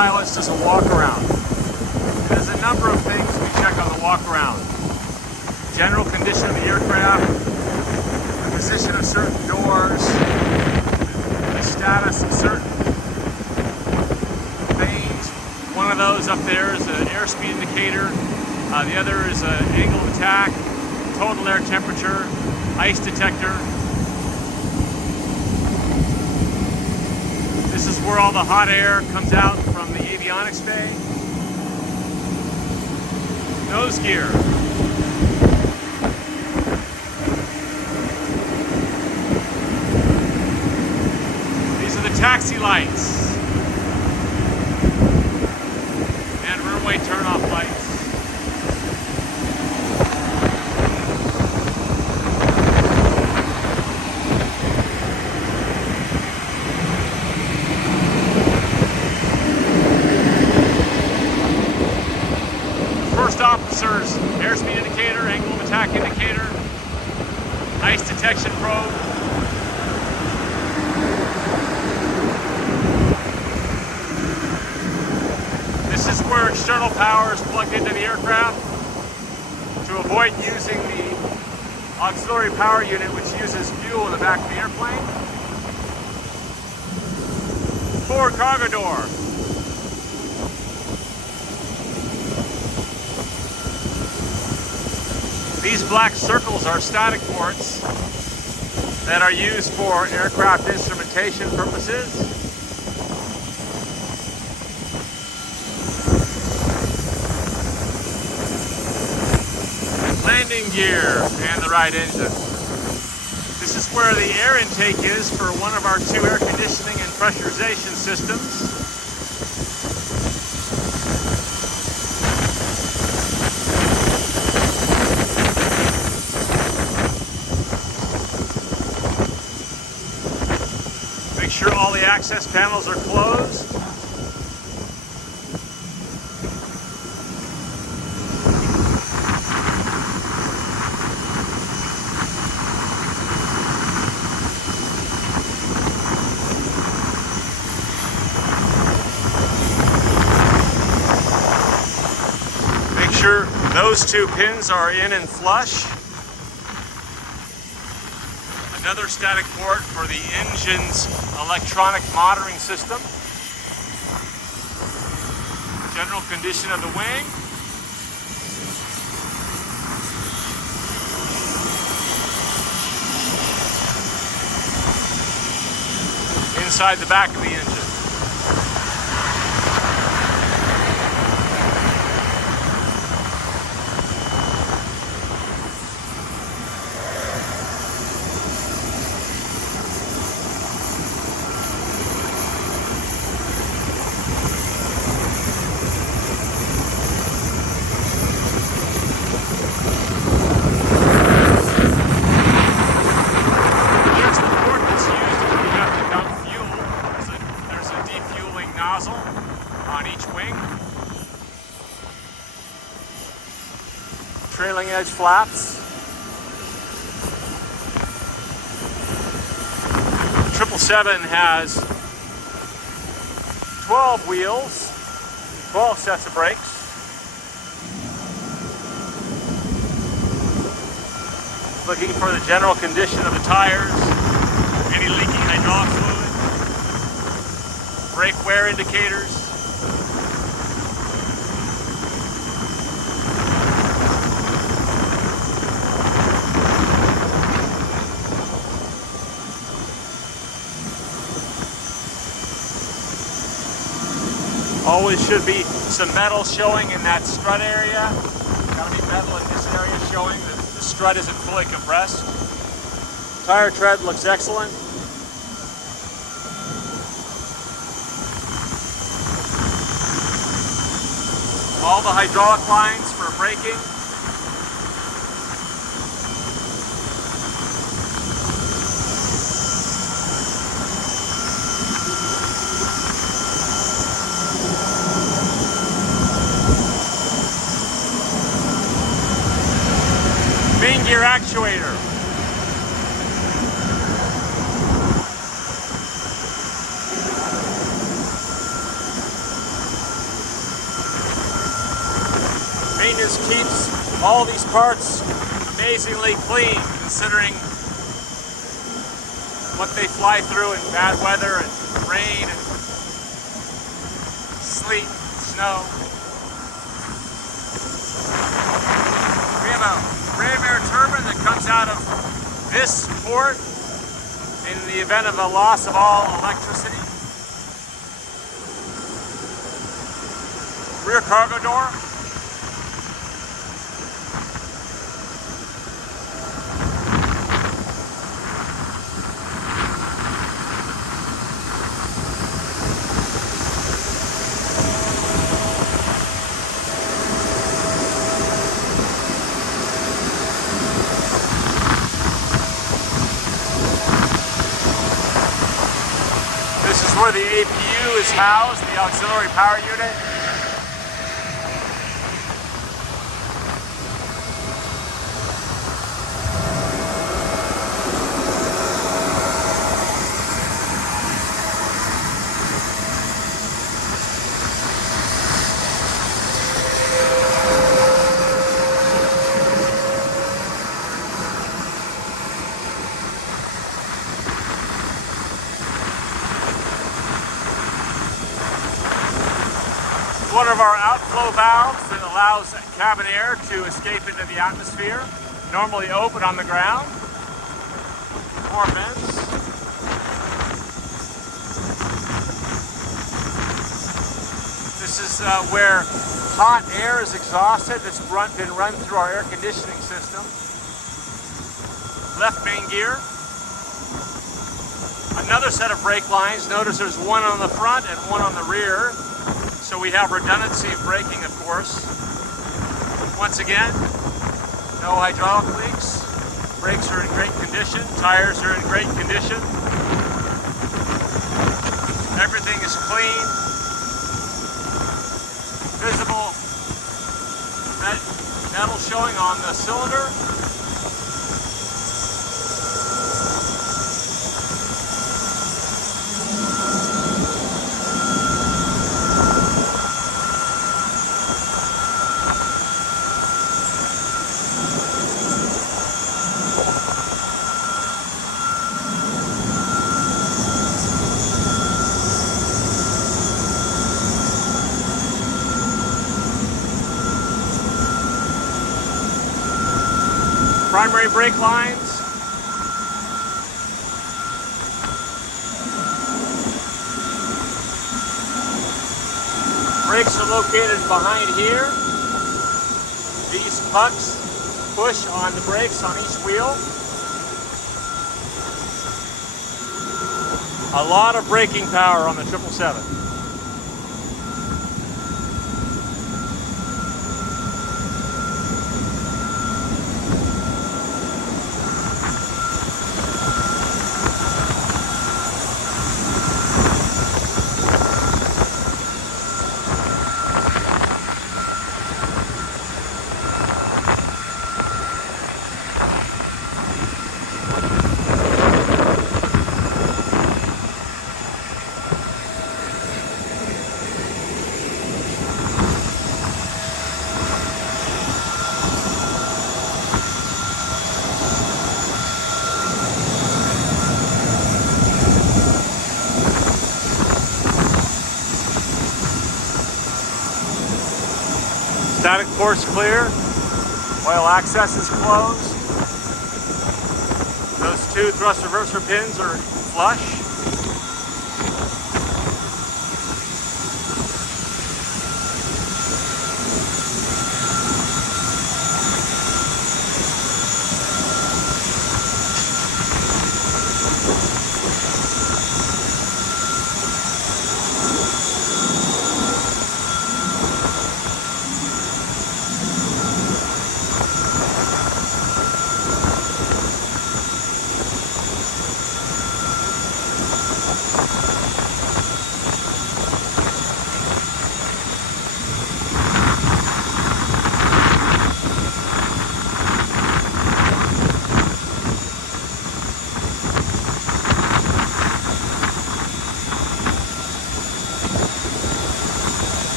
pilots does a walk around. There's a number of things we check on the walk around. General condition of the aircraft, the position of certain doors, the status of certain things. One of those up there is an airspeed indicator. The other is an angle of attack, total air temperature, ice detector. This is where all the hot air comes out from the avionics bay. Nose gear. These are the taxi lights and runway turn-off lights. Officers, airspeed indicator, angle of attack indicator, ice detection probe. This is where external power is plugged into the aircraft to avoid using the auxiliary power unit, which uses fuel in the back of the airplane. Forward cargo door. These black circles are static ports that are used for aircraft instrumentation purposes. Landing gear and the right engine. This is where the air intake is for one of our two air conditioning and pressurization systems. Make sure all the access panels are closed. Make sure those two pins are in and flush. Another static port for the engine's electronic monitoring system. General condition of the wing. Inside the back of the engine. Nozzle on each wing. Trailing edge flaps. The 777 has 12 wheels, 12 sets of brakes. Looking for the general condition of the tires, any leaking hydraulic fluid. Brake wear indicators. Always should be some metal showing in that strut area. Gotta be metal in this area showing that the strut isn't fully compressed. Tire tread looks excellent. All the hydraulic lines for braking. Main gear actuator. This keeps all these parts amazingly clean, considering what they fly through in bad weather and rain and sleet, snow. We have a ram air turbine that comes out of this port in the event of a loss of all electricity. Rear cargo door. This is where the APU is housed, the auxiliary power unit. One of our outflow valves that allows cabin air to escape into the atmosphere, normally open on the ground. More vents. This is where hot air is exhausted that's been run through our air conditioning system. Left main gear. Another set of brake lines. Notice there's one on the front and one on the rear. So we have redundancy of braking, of course. Once again, no hydraulic leaks. Brakes are in great condition. Tires are in great condition. Everything is clean. Visible metal showing on the cylinder. Primary brake lines. Brakes are located behind here. These pucks push on the brakes on each wheel. A lot of braking power on the 777. Static course clear. Oil access is closed. Those two thrust reverser pins are flush.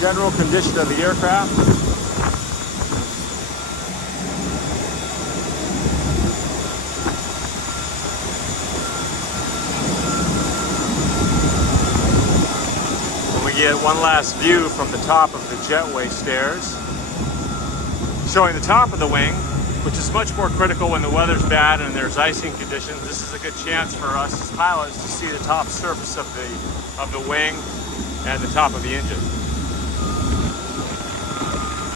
general condition of the aircraft. And we get one last view from the top of the jetway stairs, showing the top of the wing, which is much more critical when the weather's bad and there's icing conditions. This is a good chance for us as pilots to see the top surface of the wing and the top of the engine.